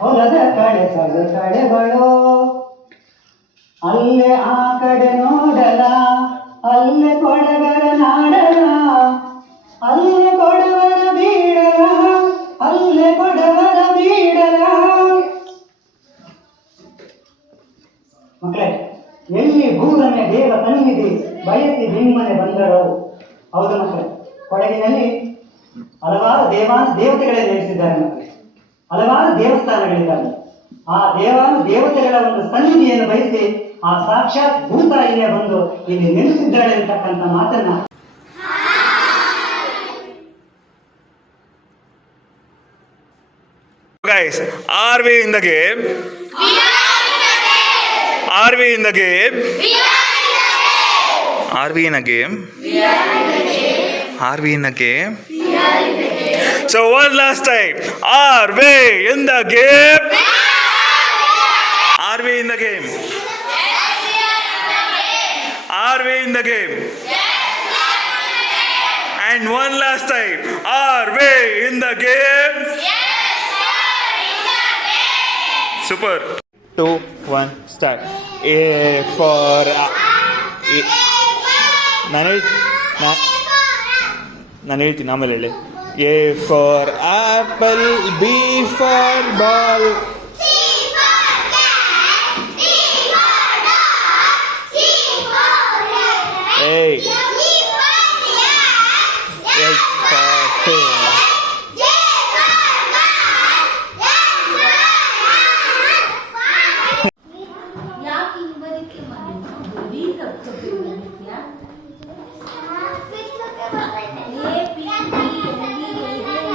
ಹೊಲದ ಕಡೆ ಕಡೆಗಳು ಅಲ್ಲೇ ಆ ಕಡೆ ನೋಡಲ, ಅಲ್ಲೇ ಕೊಡವರ ನಾಡಲ, ಅಲ್ಲೇ ಕೊಡವರ ಬೀಡಲ, ಅಲ್ಲೇ ಕೊಡವರ ಬೀಡಲ. ಮಕ್ಕಳೇ, ಎಲ್ಲಿ ಭೂರಮೆ ದೇವ ಸನ್ನಿಧಿ ಬಯಸಿ ನಿಮ್ಮನೆ ಬಂದರು. ಹೌದು ಮಕ್ಕಳೇ, ಕೊಡಗಿನಲ್ಲಿ ಹಲವಾರು ದೇವತೆಗಳೇ ನೆಲೆಸಿದ್ದಾರೆ ಮಕ್ಕಳೇ. ಹಲವಾರು ದೇವಸ್ಥಾನಗಳಿದ್ದಾವೆ. ಆ ದೇವತೆಗಳ ಒಂದು ಸನ್ನಿಧಿಯನ್ನು ಬಯಸಿ ಆ ಸಾಕ್ಷಾತ್ ಭೂತಾಯಿಯೇ ಬಂದು ಇಲ್ಲಿ ನೆಲೆಸಿದ್ದಾಳೆ ಅಂತಕ್ಕಂಥ ಮಾತನ್ನ Guys, are we in the game? Are we in the game? Are we in a game? Are we in a game? So one last time, are we in the game? Are we in the game? Are we in the game? And one last time, are we in the game? Super. 2, 1, start. A for ನಾನು ಹೇಳ್ತೀನಿ ಆಮೇಲೆ ಹೇಳಿ. A for apple, B for ball, C for cat, D for dog, C for rat.